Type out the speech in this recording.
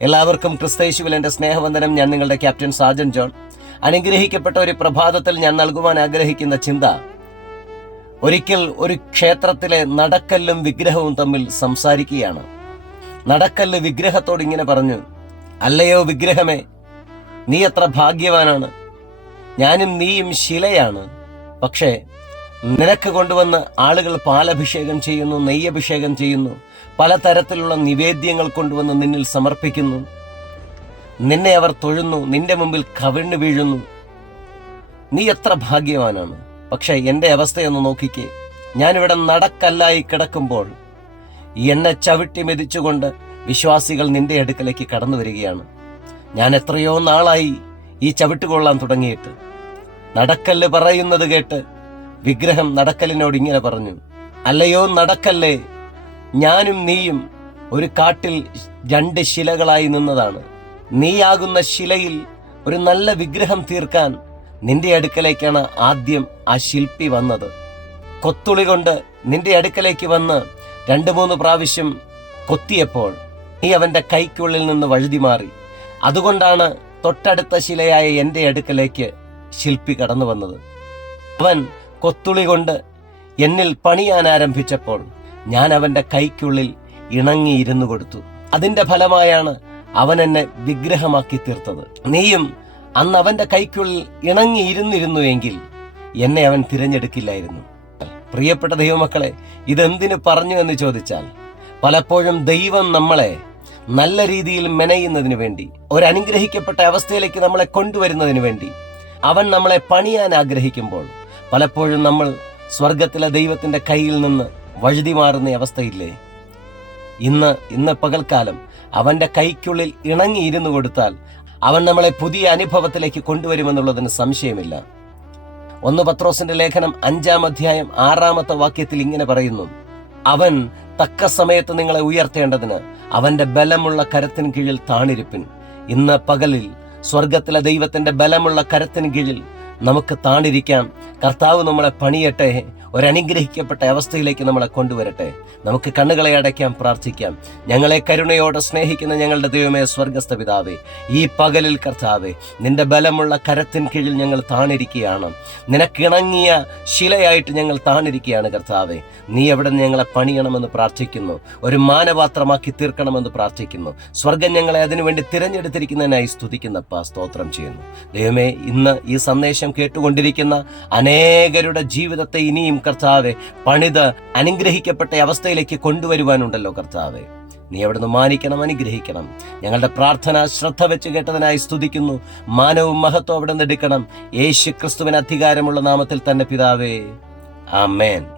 എല്ലാവർക്കും ക്രിസ്തയേശുവിൽ എന്റെ സ്നേഹവന്ദനം. ഞാൻ നിങ്ങളുടെ ക്യാപ്റ്റൻ സാജൻ ജോൺ. അനുഗ്രഹിക്കപ്പെട്ട ഒരു പ്രഭാതത്തിൽ ഞാൻ നൽകുവാൻ ആഗ്രഹിക്കുന്ന ചിന്ത ഒരിക്കൽ ഒരു ക്ഷേത്രത്തിലെ നടക്കല്ലും വിഗ്രഹവും തമ്മിൽ സംസാരിക്കുകയാണ്. നടക്കല്ല് വിഗ്രഹത്തോട് ഇങ്ങനെ പറഞ്ഞു അല്ലയോ വിഗ്രഹമേ നീ എത്ര ഭാഗ്യവാനാണ്. ഞാനും നീയും ശിലയാണ്. പക്ഷേ നിനക്ക് കൊണ്ടുവന്ന് ആളുകൾ പാലഭിഷേകം ചെയ്യുന്നു നെയ്യഭിഷേകം ചെയ്യുന്നു പലതരത്തിലുള്ള നിവേദ്യങ്ങൾ കൊണ്ടുവന്ന് നിന്നിൽ സമർപ്പിക്കുന്നു. നിന്നെ അവർ തൊഴുന്നു നിന്റെ മുമ്പിൽ കവിണ്ണു വീഴുന്നു. നീ എത്ര ഭാഗ്യവാനാണ്? പക്ഷെ എന്റെ അവസ്ഥയൊന്ന് നോക്കിക്കേ. ഞാനിവിടെ നടക്കല്ലായി കിടക്കുമ്പോൾ എന്നെ ചവിട്ടി മെതിച്ചുകൊണ്ട് വിശ്വാസികൾ നിന്റെ അടുക്കലേക്ക് കടന്നു വരികയാണ്. ഞാൻ എത്രയോ നാളായി ഈ ചവിട്ടുകൊള്ളാൻ തുടങ്ങിയിട്ട്. നടക്കല്ല് പറയുന്നത് കേട്ട് വിഗ്രഹം നടക്കലിനോട് ഇങ്ങനെ പറഞ്ഞു അല്ലയോ നടക്കല്ലേ ഞാനും നീയും ഒരു കാട്ടിൽ രണ്ട് ശിലകളായി നിന്നതാണ്. നീയാകുന്ന ശിലയിൽ ഒരു നല്ല വിഗ്രഹം തീർക്കാൻ നിന്റെ അടുക്കലേക്കാണ് ആദ്യം ആ ശില്പി വന്നത്. കൊത്തുളി കൊണ്ട് നിന്റെ അടുക്കലേക്ക് വന്ന് രണ്ട് മൂന്ന് പ്രാവശ്യം കൊത്തിയപ്പോൾ നീ അവന്റെ കൈക്കുള്ളിൽ നിന്ന് വഴുതി മാറി. അതുകൊണ്ടാണ് തൊട്ടടുത്ത ശിലയായ എന്റെ അടുക്കലേക്ക് ശില്പി കടന്നു വന്നത്. അവൻ കൊത്തുളി കൊണ്ട് എന്നിൽ പണിയാൻ ആരംഭിച്ചപ്പോൾ ഞാൻ അവന്റെ കൈക്കുള്ളിൽ ഇണങ്ങിയിരുന്നു കൊടുത്തു. അതിന്റെ ഫലമായാണ് അവൻ എന്നെ വിഗ്രഹമാക്കി തീർത്തത്. നീയും അന്ന് അവന്റെ കൈക്കുള്ളിൽ ഇണങ്ങിയിരുന്നിരുന്നു എങ്കിൽ എന്നെ അവൻ തിരഞ്ഞെടുക്കില്ലായിരുന്നു. പ്രിയപ്പെട്ട ദൈവമക്കളെ ഇതെന്തിനു പറഞ്ഞു എന്ന് ചോദിച്ചാൽ പലപ്പോഴും ദൈവം നമ്മളെ നല്ല രീതിയിൽ മെനയുന്നതിന് വേണ്ടി ഒരു അനുഗ്രഹിക്കപ്പെട്ട അവസ്ഥയിലേക്ക് നമ്മളെ കൊണ്ടുവരുന്നതിന് വേണ്ടി അവൻ നമ്മളെ പണിയാൻ ആഗ്രഹിക്കുമ്പോൾ പലപ്പോഴും നമ്മൾ സ്വർഗത്തിലെ ദൈവത്തിന്റെ കയ്യിൽ നിന്ന് വഴുതി മാറുന്ന അവസ്ഥയില്ലേ? ഇന്ന് ഇന്ന് പകൽക്കാലം അവന്റെ കൈക്കുള്ളിൽ ഇണങ്ങി ഇരുന്നു കൊടുത്താൽ അവൻ നമ്മളെ പുതിയ അനുഭവത്തിലേക്ക് കൊണ്ടുവരുമെന്നുള്ളതിന് സംശയമില്ല. ഒന്ന് പത്രോസിന്റെ ലേഖനം അഞ്ചാം അധ്യായം ആറാമത്തെ വാക്യത്തിൽ ഇങ്ങനെ പറയുന്നു അവൻ തക്ക സമയത്ത് നിങ്ങളെ ഉയർത്തേണ്ടതിന് അവന്റെ ബലമുള്ള കരത്തിന് കീഴിൽ താണിരിപ്പിൻ. ഇന്ന് പകലിൽ സ്വർഗത്തിലെ ദൈവത്തിന്റെ ബലമുള്ള കരത്തിന് കീഴിൽ നമുക്ക് താണിരിക്കാം കർത്താവ് നമ്മളെ പണിയട്ടെ ഒരനുഗ്രഹിക്കപ്പെട്ട അവസ്ഥയിലേക്ക് നമ്മളെ കൊണ്ടുവരട്ടെ. നമുക്ക് കണ്ണുകളെ അടയ്ക്കാം പ്രാർത്ഥിക്കാം. ഞങ്ങളെ കരുണയോടെ സ്നേഹിക്കുന്ന ഞങ്ങളുടെ ദൈവമേ സ്വർഗസ്ഥ പിതാവേ ഈ പകലിൽ കർത്താവേ നിന്റെ ബലമുള്ള കരത്തിൻ കീഴിൽ ഞങ്ങൾ താണിരിക്കുകയാണ്. നിനക്കിണങ്ങിയ ശിലയായിട്ട് ഞങ്ങൾ താണിരിക്കുകയാണ് കർത്താവേ. നീ എവിടെ ഞങ്ങളെ പണിയണമെന്ന് പ്രാർത്ഥിക്കുന്നു. ഒരു മാനപാത്രമാക്കി തീർക്കണമെന്ന് പ്രാർത്ഥിക്കുന്നു. സ്വർഗം ഞങ്ങളെ അതിനുവേണ്ടി തിരഞ്ഞെടുത്തിരിക്കുന്നതിനായി സ്തുതിക്കുന്നപ്പ സ്തോത്രം ചെയ്യുന്നു. ദൈവമേ ഇന്ന് ഈ സന്ദേശം കേട്ടുകൊണ്ടിരിക്കുന്ന അനേകരുടെ ജീവിതത്തെ ഇനിയും കർത്താവെ പണിത് അനുഗ്രഹിക്കപ്പെട്ട അവസ്ഥയിലേക്ക് കൊണ്ടുവരുവാനുണ്ടല്ലോ കർത്താവെ. നീ അവിടുന്ന് മാനിക്കണം അനുഗ്രഹിക്കണം. ഞങ്ങളുടെ പ്രാർത്ഥന ശ്രദ്ധ വെച്ച് കേട്ടതിനായി സ്തുതിക്കുന്നു. മാനവും മഹത്വം അവിടെ നിന്ന് എടുക്കണം. യേശു ക്രിസ്തുവിന് അധികാരമുള്ള നാമത്തിൽ തന്നെ പിതാവേ. ആമേൻ.